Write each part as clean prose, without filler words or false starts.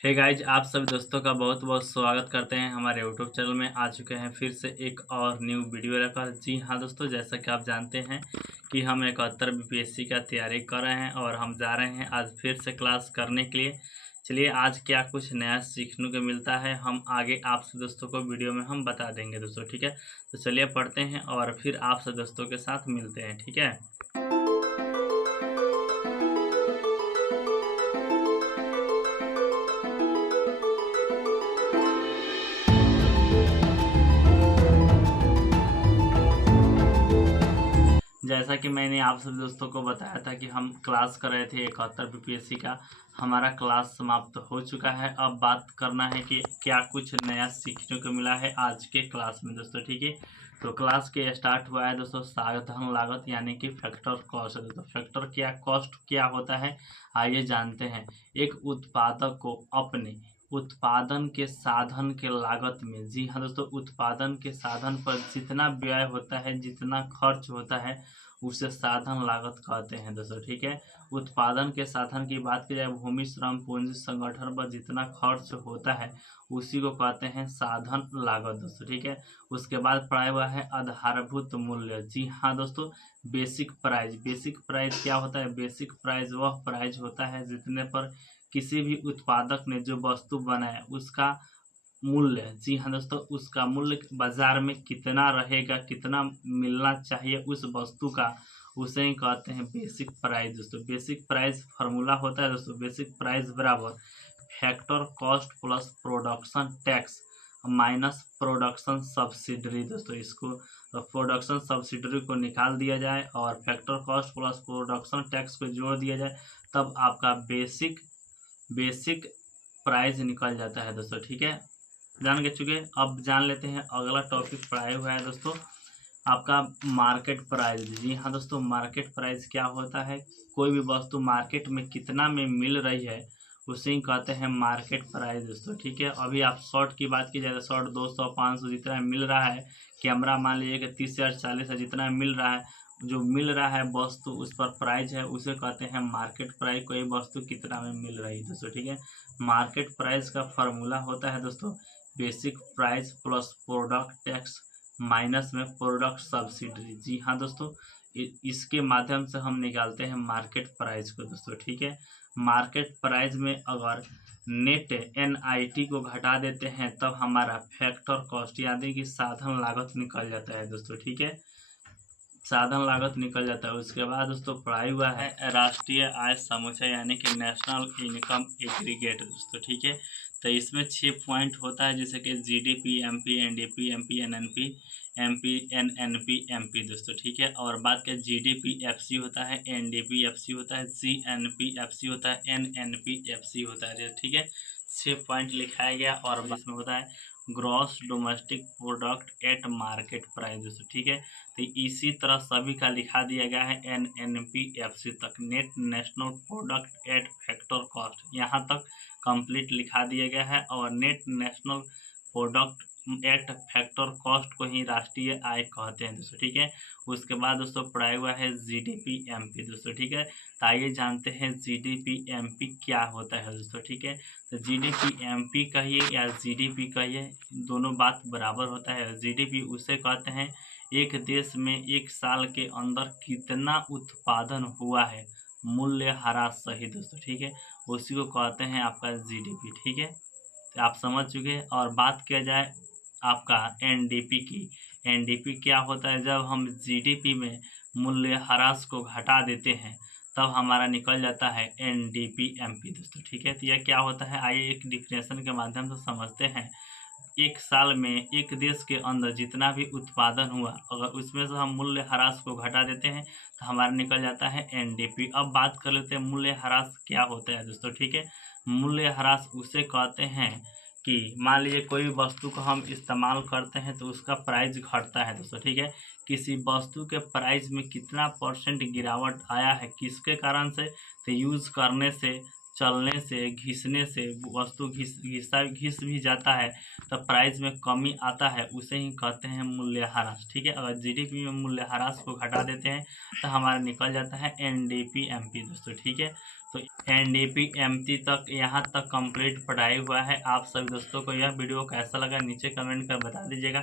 Hey guys, आप सभी दोस्तों का बहुत बहुत स्वागत करते हैं हमारे यूट्यूब चैनल में। आ चुके हैं फिर से एक और न्यू वीडियो लेकर। जी हाँ दोस्तों, जैसा कि आप जानते हैं कि हम 71 बीपीएससी का तैयारी कर रहे हैं और हम जा रहे हैं आज फिर से क्लास करने के लिए। चलिए आज क्या कुछ नया सीखने को मिलता है हम आगे आपसे दोस्तों को वीडियो में हम बता देंगे दोस्तों, ठीक है। तो चलिए पढ़ते हैं और फिर आपसे दोस्तों के साथ मिलते हैं, ठीक है। जैसा कि मैंने आप सभी दोस्तों को बताया था कि हम क्लास कर रहे थे 71 बीपीएससी का। हमारा क्लास समाप्त हो चुका है। अब बात करना है कि क्या कुछ नया सीखने को मिला है आज के क्लास में दोस्तों, ठीक है। तो क्लास के स्टार्ट हुआ है दोस्तों साधन लागत यानी कि फैक्टर कॉस्ट। दोस्तों फैक्टर क्या कॉस्ट क्या होता है आइए जानते हैं। एक उत्पादक को अपने उत्पादन के साधन के लागत में, जी हाँ दोस्तों, उत्पादन के साधन पर जितना व्यय होता है, जितना खर्च होता है, उसे साधन लागत कहते हैं दोस्तों, ठीक है। उत्पादन के साधन की बात की जाए, भूमि, श्रम, पूंजी, संगठन पर जितना खर्च होता है उसी को कहते हैं साधन लागत दोस्तों, ठीक है। उसके बाद पढ़ाया हुआ है आधारभूत मूल्य। जी हाँ दोस्तों, बेसिक प्राइस। बेसिक प्राइस क्या होता है? बेसिक प्राइस वह प्राइस होता है जितने पर किसी भी उत्पादक ने जो वस्तु बनाया उसका मूल्य, जी हाँ दोस्तों, उसका मूल्य बाजार में कितना रहेगा, कितना मिलना चाहिए उस वस्तु का, उसे ही कहते हैं बेसिक प्राइस दोस्तों। बेसिक प्राइस फार्मूला होता है दोस्तों, बेसिक प्राइस बराबर factor cost plus production tax minus production subsidiary दोस्तों। इसको प्रोडक्शन सब्सिडरी को निकाल दिया जाए और factor cost plus production tax को जोड़ दिया जाए, तब आपका बेसिक प्राइस निकल जाता है दोस्तों, ठीक है। जान के चुके। अब जान लेते हैं अगला टॉपिक पढ़ाया हुआ है दोस्तों आपका मार्केट प्राइस। जी हाँ दोस्तों, मार्केट प्राइस क्या होता है? कोई भी वस्तु मार्केट में कितना में मिल रही है उसे ही कहते हैं मार्केट प्राइस दोस्तों, ठीक है। अभी आप शर्ट की बात की जाए तो शर्ट 200 500 जितना मिल रहा है, कैमरा मान लीजिए कि 30,000 40,000 जितना मिल रहा है, जो मिल रहा है वस्तु उस पर प्राइस है, उसे कहते हैं मार्केट प्राइस। कोई वस्तु कितना में मिल रही है दोस्तों, ठीक है। मार्केट प्राइस का फॉर्मूला होता है दोस्तों basic price plus product tax minus में प्रोडक्ट सब्सिडी। जी हाँ दोस्तों, इसके माध्यम से हम निकालते हैं मार्केट प्राइस को दोस्तों, ठीक है। मार्केट प्राइस में अगर नेट NIT को घटा देते हैं तब हमारा फैक्टर कॉस्ट यानी कि साधन लागत निकल जाता है दोस्तों, ठीक है। साधन लागत निकल जाता है। उसके बाद दोस्तों पढ़ाई हुआ है राष्ट्रीय आय समुच्चय यानी कि नेशनल इनकम एग्रीगेट दोस्तों, ठीक है। तो इसमें 6 पॉइंट होता है जैसे कि GDP, MP, NDP, MP, NNP, MP, NNP, MP दोस्तों, ठीक है। और बात करें GDP FC होता है, NDP FC होता है, CNP FC होता है, NNP FC होता है, ठीक है। 6 पॉइंट लिखाया गया और इसमें होता है gross domestic product at market price दोस्तों, ठीक है। तो इसी तरह सभी का लिखा दिया गया है NNP-FC तक, net national product at factor cost, यहाँ तक कंप्लीट लिखा दिया गया है। और net national product at factor cost को ही राष्ट्रीय आय कहते हैं दोस्तों, ठीक है। उसके बाद दोस्तों पढ़ाया हुआ है GDP-MP दोस्तों, ठीक है। तो आइए जानते हैं GDP-MP क्या होता है दोस्तों, ठीक है। तो GDP-MP कहिए या GDP कहिए, दोनों बात बराबर होता है। GDP उसे कहते हैं एक देश में एक साल के अंदर कितना उत्पादन हुआ है, मूल्य ह्रास सही दोस्तों, ठीक है, उसी को कहते हैं आपका GDP, ठीक है। तो आप समझ चुके हैं। और बात किया जाए आपका NDP की। NDP क्या होता है? जब हम GDP में मूल्य ह्रास को घटा देते हैं तब हमारा निकल जाता है NDP-MP दोस्तों, ठीक है। तो यह क्या होता है आइए एक डिफिनेशन के माध्यम से समझते हैं। एक साल में एक देश के अंदर जितना भी उत्पादन हुआ अगर उसमें से हम मूल्य ह्रास को घटा देते हैं तो हमारा निकल जाता है NDP। अब बात कर लेते हैं मूल्य ह्रास क्या होता है दोस्तों, ठीक है। मूल्य ह्रास उसे कहते हैं कि मान लीजिए कोई वस्तु को हम इस्तेमाल करते हैं तो उसका प्राइस घटता है दोस्तों, ठीक है। किसी वस्तु के प्राइस में कितना % गिरावट आया है, किसके कारण से? तो यूज़ करने से, चलने से, घिसने से, वस्तु घिस भी जाता है तो प्राइस में कमी आता है, उसे ही कहते हैं मूल्यह्रास, ठीक है। अगर GDP में मूल्यह्रास को घटा देते हैं तो हमारा निकल जाता है NDP-MP दोस्तों, ठीक है। तो NDP MT तक यहाँ तक कंप्लीट पढ़ाई हुआ है। आप सभी दोस्तों को यह वीडियो कैसा लगा नीचे कमेंट कर बता दीजिएगा।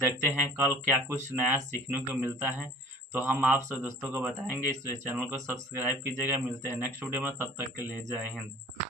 देखते हैं कल क्या कुछ नया सीखने को मिलता है, तो हम आप सभी दोस्तों को बताएंगे, इसलिए चैनल को सब्सक्राइब कीजिएगा। मिलते हैं नेक्स्ट वीडियो में, तब तक के लिए जय हिंद।